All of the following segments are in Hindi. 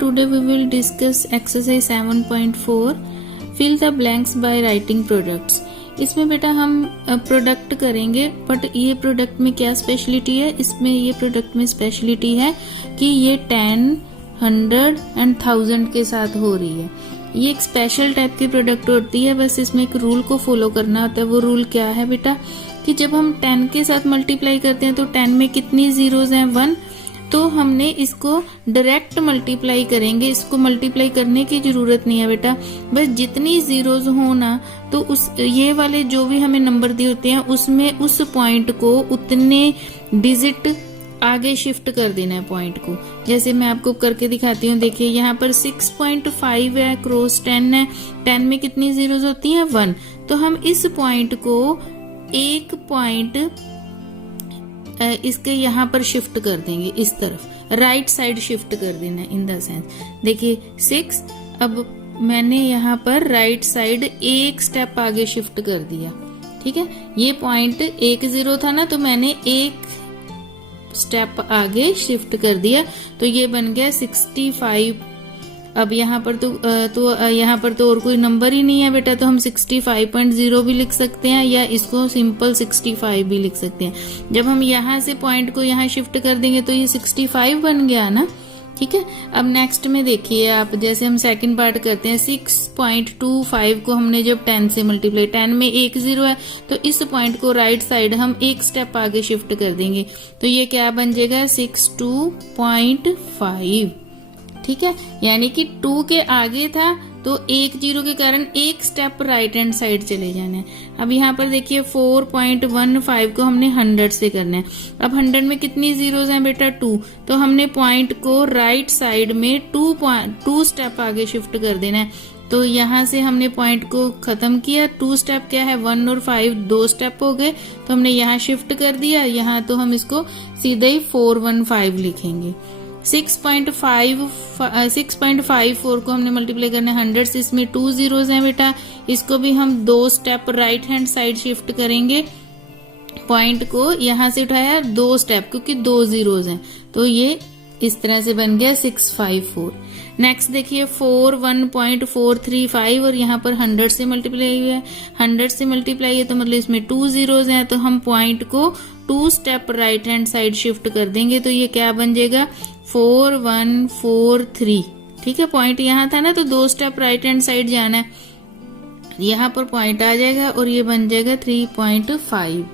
today we will discuss exercise 7.4 fill the blanks by writing products। इसमें बेटा हम प्रोडक्ट करेंगे, बट ये प्रोडक्ट में क्या स्पेशलिटी है, इसमें ये प्रोडक्ट में स्पेशलिटी है कि ये 10, 100 एंड 1000 के साथ हो रही है। ये एक स्पेशल टाइप की प्रोडक्ट होती है, बस इसमें एक रूल को फॉलो करना होता है। वो रूल क्या है बेटा कि जब हम 10 के साथ मल्टीप्लाई करते हैं तो 10 में कितनी जीरोज हैं, 1, तो हमने इसको डायरेक्ट मल्टीप्लाई करेंगे। इसको मल्टीप्लाई करने की जरूरत नहीं है बेटा, बस जितनी जीरोज हो ना तो उस ये वाले जो भी हमें नंबर दिए होते हैं उसमें उस पॉइंट को उतने डिजिट आगे शिफ्ट कर देना है पॉइंट को। जैसे मैं आपको करके दिखाती हूँ, देखिए यहाँ पर 6.5 है, क्रॉस 10 है, 10 में कितनी जीरोज होती हैं, 1। तो हम इस पॉइंट को एक पॉइंट इसके यहाँ पर शिफ्ट कर देंगे, इस तरफ राइट साइड शिफ्ट कर देना इन द सेंस। देखिए 6, अब मैंने यहाँ पर राइट साइड एक स्टेप आगे शिफ्ट कर दिया, ठीक है। ये पॉइंट 1 था ना, तो मैंने एक स्टेप आगे शिफ्ट कर दिया, तो ये बन गया 65। अब यहाँ पर यहाँ पर तो और कोई नंबर ही नहीं है बेटा, तो हम 65.0 भी लिख सकते हैं या इसको सिंपल 65 भी लिख सकते हैं। जब हम यहाँ से पॉइंट को यहाँ शिफ्ट कर देंगे तो ये 65 बन गया ना, ठीक है। अब नेक्स्ट में देखिए आप, जैसे हम सेकंड पार्ट करते हैं, 6.25 को हमने जब 10 से मल्टीप्लाई, 10 में 1 0 है, तो इस पॉइंट को राइट साइड हम एक स्टेप आगे शिफ्ट कर देंगे, तो ये क्या बन जाएगा 62.5, ठीक है। यानी कि 2 के आगे था तो 1 0 के कारण एक स्टेप राइट हैंड साइड चले जाना है। अब यहाँ पर देखिए 4.15 को हमने 100 से करना है। अब 100 में कितनी जीरोज हैं बेटा, 2, तो हमने पॉइंट को राइट साइड में 2 स्टेप आगे शिफ्ट कर देना है। तो यहाँ से हमने पॉइंट को खत्म किया, 2 स्टेप क्या है, 1 और 5 2 स्टेप हो गए, तो हमने यहाँ शिफ्ट कर दिया। यहाँ तो हम इसको सीधा ही 415 लिखेंगे। 6.54 को हमने मल्टीप्लाई करना है 100 से, इसमें 2 जीरोज हैं बेटा, इसको भी हम 2 step right hand side shift करेंगे। पॉइंट को यहाँ से उठाया 2 स्टेप, क्योंकि 2 जीरोज हैं, तो ये इस तरह से बन गया 654। नेक्स्ट देखिए 41.435 और यहाँ पर 100 से मल्टीप्लाई हुआ है, 100 से मल्टीप्लाई है तो मतलब इसमें 2 जीरोज हैं, तो हम पॉइंट को 2 step right hand side shift कर देंगे, तो ये क्या बन जाएगा 4143, ठीक है। पॉइंट यहाँ था ना, तो 2 स्टेप राइट हैंड साइड जाना है, यहाँ पर पॉइंट आ जाएगा और ये बन जाएगा 3.5।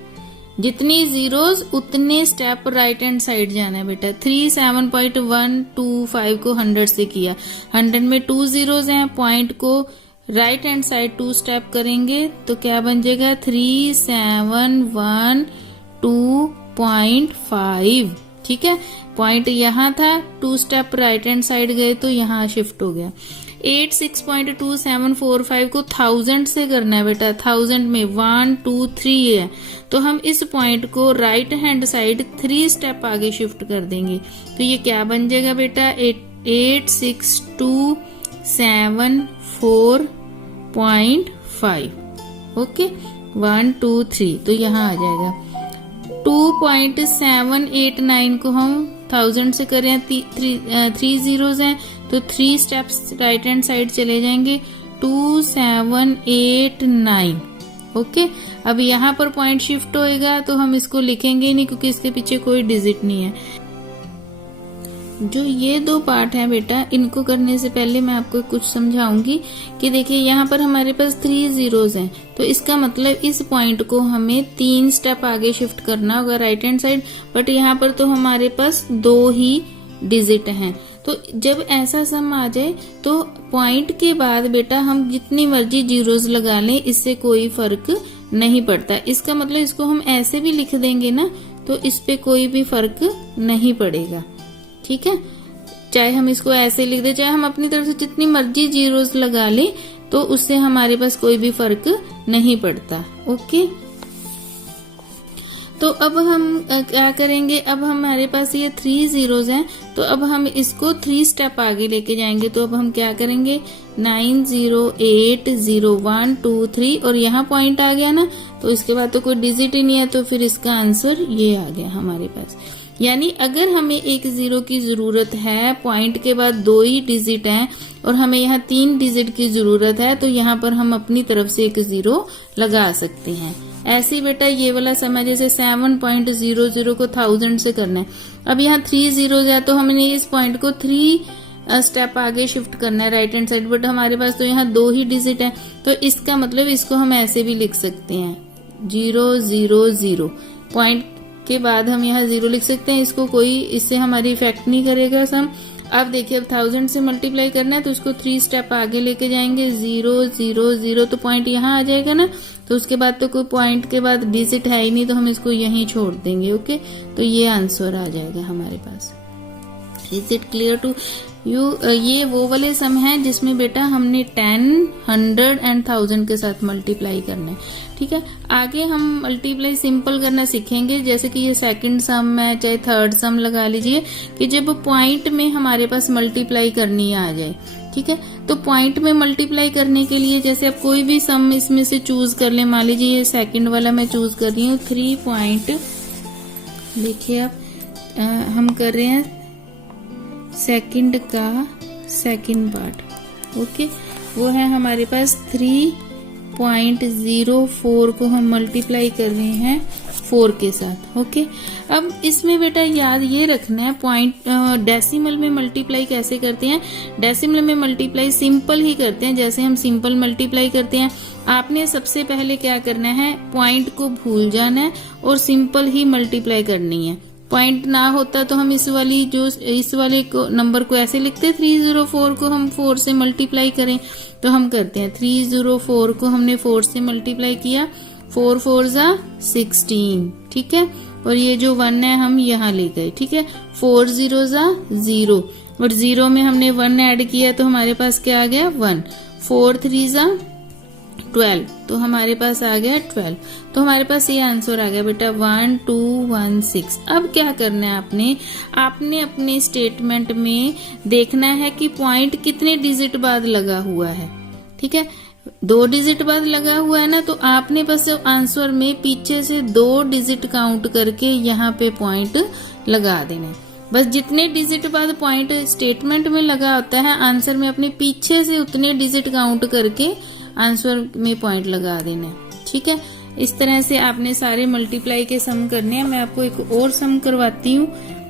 जितनी जीरोज उतने स्टेप राइट हैंड साइड जाना है बेटा। 37.125 को 100 से किया, 100 में 2 जीरोज हैं, पॉइंट को राइट हैंड साइड 2 स्टेप करेंगे, तो क्या बन जाएगा 3712.5, ठीक है। पॉइंट यहाँ था, 2 स्टेप राइट हैंड साइड गए तो यहाँ शिफ्ट हो गया। 86.2745 को 1000 से करना है बेटा। 1000 में 1 2 3 है, तो हम इस पॉइंट को राइट हैंड साइड 3 स्टेप आगे शिफ्ट कर देंगे, तो ये क्या बन जाएगा बेटा 86274.5। ओके 1 2 3, तो यहाँ आ जाएगा 2.789 को हम 1000 से करें, 3 जीरोज हैं, तो 3 स्टेप्स राइट हैंड साइड चले जाएंगे, 2789। ओके, अब यहाँ पर पॉइंट शिफ्ट होएगा तो हम इसको लिखेंगे ही नहीं, क्योंकि इसके पीछे कोई डिजिट नहीं है। जो ये 2 पार्ट है बेटा, इनको करने से पहले मैं आपको कुछ समझाऊंगी कि देखिए यहाँ पर हमारे पास 3 जीरोज हैं, तो इसका मतलब इस पॉइंट को हमें 3 स्टेप आगे शिफ्ट करना होगा राइट हैंड साइड, बट यहाँ पर तो हमारे पास 2 ही डिजिट हैं। तो जब ऐसा सम आ जाए तो पॉइंट के बाद बेटा हम जितनी मर्जी जीरोज लगा लें, इससे कोई फर्क नहीं पड़ता। इसका मतलब इसको हम ऐसे भी लिख देंगे ना, तो इस पे कोई भी फर्क नहीं पड़ेगा, ठीक है। चाहे हम इसको ऐसे लिख दे, चाहे हम अपनी तरफ से जितनी मर्जी जीरोस लगा लें, तो उससे हमारे पास कोई भी फर्क नहीं पड़ता। ओके, तो अब हम क्या करेंगे, अब हमारे पास ये 3 जीरोस हैं, तो अब हम इसको 3 स्टेप आगे लेके जाएंगे। तो अब हम क्या करेंगे 9 0 8 0 1 2 3 और यहाँ पॉइंट आ गया ना, तो इसके बाद तो कोई डिजिट ही नहीं है, तो फिर इसका आंसर ये आ गया हमारे पास। यानी अगर हमें एक जीरो की जरूरत है, पॉइंट के बाद 2 ही डिजिट हैं और हमें यहाँ 3 डिजिट की जरूरत है, तो यहाँ पर हम अपनी तरफ से एक जीरो लगा सकते हैं। ऐसे ही बेटा ये वाला सम है, जैसे 7.00 को 1000 से करना है। अब यहाँ 3 जीरो है तो हमने इस पॉइंट को 3 स्टेप आगे शिफ्ट करना है राइट हैंड साइड, बट हमारे पास तो यहाँ 2 ही डिजिट है, तो इसका मतलब इसको हम ऐसे भी लिख सकते हैं 000। पॉइंट के बाद हम यहाँ 0 लिख सकते हैं, इसको कोई इससे हमारी इफेक्ट नहीं करेगा सम। अब देखिए अब 1000 से मल्टीप्लाई करना है तो उसको 3 स्टेप आगे लेके जाएंगे 000, तो पॉइंट यहाँ आ जाएगा ना, तो उसके बाद तो कोई पॉइंट के बाद डिजिट है ही नहीं, तो हम इसको यहीं छोड़ देंगे। ओके, तो ये आंसर आ जाएगा हमारे पास। Is it clear to you? ये वो वाले सम है जिसमें बेटा हमने 10, 100 एंड 1000 के साथ मल्टीप्लाई करना है। ठीक है, आगे हम मल्टीप्लाई सिंपल करना सीखेंगे, जैसे कि ये सेकंड सम है, चाहे थर्ड सम लगा लीजिए, कि जब पॉइंट में हमारे पास मल्टीप्लाई करनी आ जाए। ठीक है, तो पॉइंट में मल्टीप्लाई करने के लिए जैसे आप कोई भी सम इसमें से चूज कर ले, मान लीजिए ये सेकंड वाला मैं चूज कर रही हूँ 3 पॉइंट, देखिए आप हम कर रहे हैं सेकंड का सेकंड पार्ट। ओके, वो है हमारे पास 3.04 को हम मल्टीप्लाई कर रहे हैं 4 के साथ। ओके, अब इसमें बेटा याद ये रखना है पॉइंट डेसिमल में मल्टीप्लाई कैसे करते हैं। डेसिमल में मल्टीप्लाई सिंपल ही करते हैं, जैसे हम सिंपल मल्टीप्लाई करते हैं। आपने सबसे पहले क्या करना है, पॉइंट को भूल जाना है और सिंपल ही मल्टीप्लाई करनी है। पॉइंट ना होता तो हम इस वाले को नंबर को ऐसे लिखते, 304 को हम 4 से मल्टीप्लाई करें, तो हम करते हैं 304 को हमने 4 से मल्टीप्लाई किया, 4 4 जा 16। ठीक है, और ये जो 1 है हम यहाँ ले गए। ठीक है, 4 0 जा 0 और 0 में हमने 1 ऐड किया तो हमारे पास क्या आ गया 1। 4 3 जा 12, तो हमारे पास आ गया 12। तो हमारे पास ये आंसर आ गया बेटा 1216। अब क्या करना है, आपने अपने स्टेटमेंट में देखना है कि पॉइंट कितने डिजिट बाद लगा हुआ है। ठीक है, 2 डिजिट बाद लगा हुआ है ना, तो आपने बस आंसर में पीछे से 2 डिजिट काउंट करके यहाँ पे पॉइंट लगा देना है। बस जितने डिजिट बाद पॉइंट स्टेटमेंट में लगा होता है, आंसर में अपने पीछे से उतने डिजिट काउंट करके आंसर में पॉइंट लगा देना है। ठीक है, इस तरह से आपने सारे मल्टीप्लाई के सम करने हैं। मैं आपको एक और सम करवाती हूँ।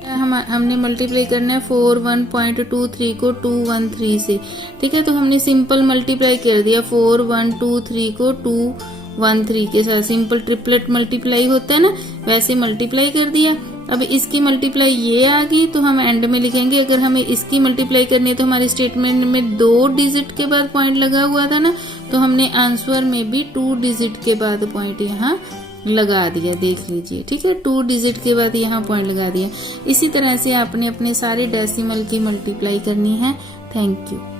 हमने मल्टीप्लाई करना है 41.23 को 213 से। ठीक है, तो हमने सिंपल मल्टीप्लाई कर दिया 4123 को 213 के साथ। सिंपल ट्रिपलेट मल्टीप्लाई होता है ना, वैसे मल्टीप्लाई कर दिया। अब इसकी मल्टीप्लाई ये आ गई, तो हम एंड में लिखेंगे अगर हमें इसकी मल्टीप्लाई करनी है तो हमारे स्टेटमेंट में 2 डिजिट के बाद पॉइंट लगा हुआ था ना, तो हमने आंसर में भी 2 डिजिट के बाद पॉइंट यहाँ लगा दिया। देख लीजिए, ठीक है, 2 डिजिट के बाद यहाँ पॉइंट लगा दिया। इसी तरह से आपने अपने सारे डेसिमल की मल्टीप्लाई करनी है। Thank you.